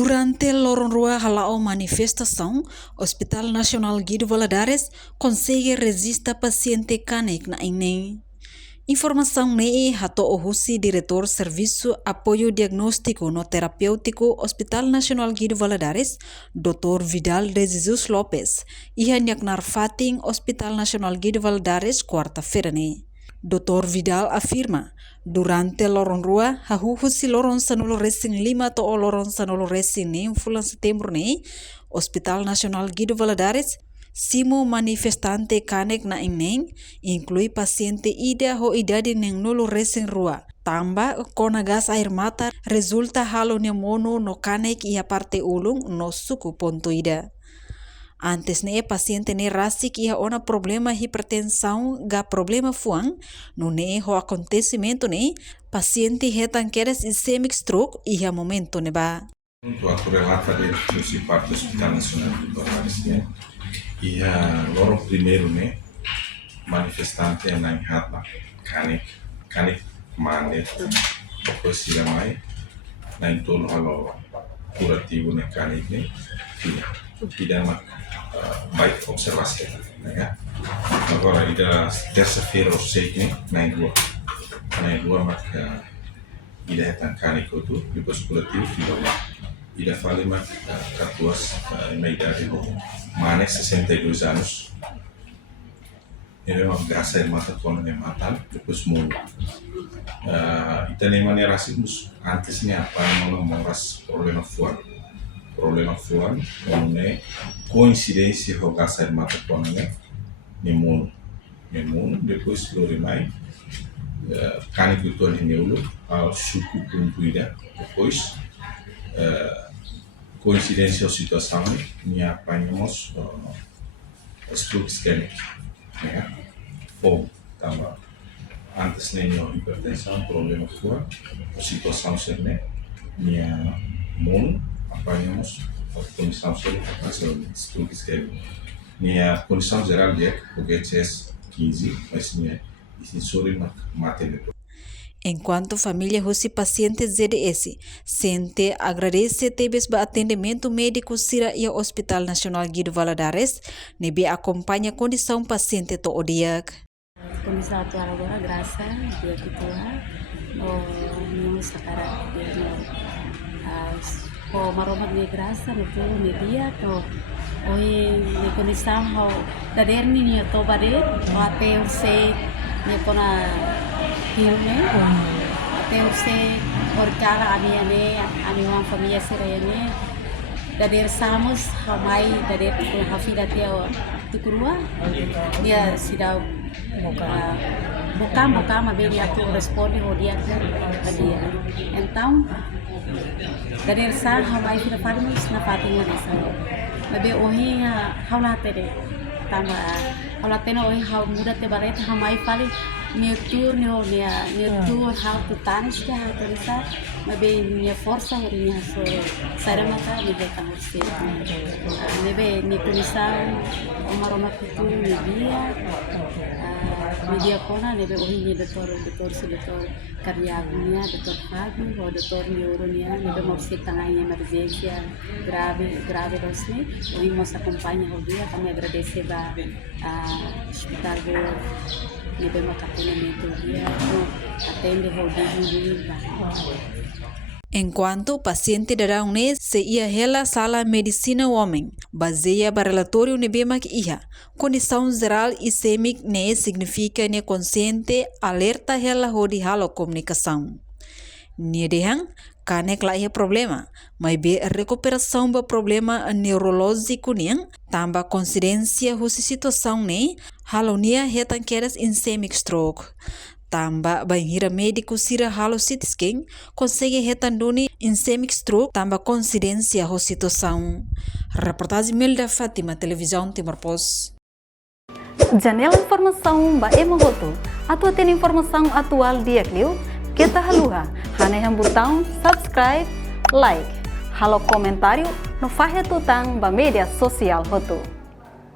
Durante lorong rua halao manifestação, Hospital Nacional Guido Valadares consegue resistir paciente canek na inem. Informação nei hato ohusi diretor Serviço Apoio Diagnóstico no Terapêutico Hospital Nacional Guido Valadares, Dr. Vidal de Jesus Lopes, ia nyaknar fating Hospital Nacional Guido Valadares quarta-feira ne. Dr. Vidal afirma, durante lorong rua, hahuhusi lorong sanolo racing 5 to lorong sanolo racing ne bulan Setembro ne, Hospital Nacional Guido Valadares, simo manifestante kanek na ineng, inclui paciente ida ho idade neng nolo racing rua. Tamba kona gas air mata resulta halo mono no kanek ia parte ulung no suku ponto ida. Antes ne paciente ne rasik ia ona problema hipertensão ga problema fuang, no ne ho acontecimento ne, paciente hetan keres ischemic stroke ia momento ne ba. A correlata del parte do Hospital Nacional de Valadares, né? E loro primeiro, né? Manifestante na enrata, canek mane, depois siga mais, na entorno halo curativo né canek né, tidak baik observasi, né? Agora ida terça-feira ou seis né, na dua maka ida hetan canek itu, depois curativo tidak ida fale mak katuas na idade mane 62 anos. Ele é uma graça de mata quando ele mata, depois mundo. Ita nem maneira assim, antes nem apa não moras problema fuan, quando né coincidência o graça de mata quando né mundo, depois lori mai, cani que tu ali neulo, ao suco puntuida, depois coincidência ou situação nem apanhamos stroke ischemic. Fogo, tambah. Antes nenhuma hipertensão, problema foi a situação ser minha mão apanhamos a condição ser stroke ischemic. Minha condição geral é porque é 15, mas minha sensori mate. Enquanto família Rossi paciente ZDS sente agradece tebes ba atendimento médico sira ia Hospital Nacional Guido Valadares, nebe acompanha condição paciente to odiak. Condição atual agora graça dia ketua no sekarang dia no maroma dia graça no tu media to ni condição ho dader ni to bade até eu sei ni kona hilme até eu sei horcara ani uma família serene dader samos hamai dader hafida teo tukurua dia sidau bukan mabeli aku responde ho dia então dader sa hamai fida farmus na fatinga desa mabe ohi haula tere tama haula teno ohi hau muda te baret hamai fali netur how to tanish ke how to risa mabe ni força ni so saramata ni beka musti nebe ni kunisa omaroma kutu ni dia kona nebe ohi ni doktor kardiakunya doktor Fagi o doktor neuronia nebe musti tanganya emergência grave dosni ohi nos acompanha o dia kami agradece ba hospital do nebe makapunamento dia atende o dia. Enquanto paciente da UNES se ia hela sala medicina homem, baseia para relatório nebemak ia, condição geral ischemic ne significa ne consciente alerta hela hodi halo comunicação. Nedehang, kanek lá ia problema, mas be recuperação ba problema neurológico niang, tamba coincidência husi situação ne, halo nia hetan keras ischemic stroke. Tamba banhira médico sira halo CT scan consegue retanduni ischemic stroke tamba coincidência ho situação. Reportagem Melda Fátima, Televisão Timor-Post. Janela informação ba emohoto. Atua tem informação atual dia kliu. Kita haluha. Hane yang botão subscribe, like. Halo comentário no fahe tutang ba media sosial hoto.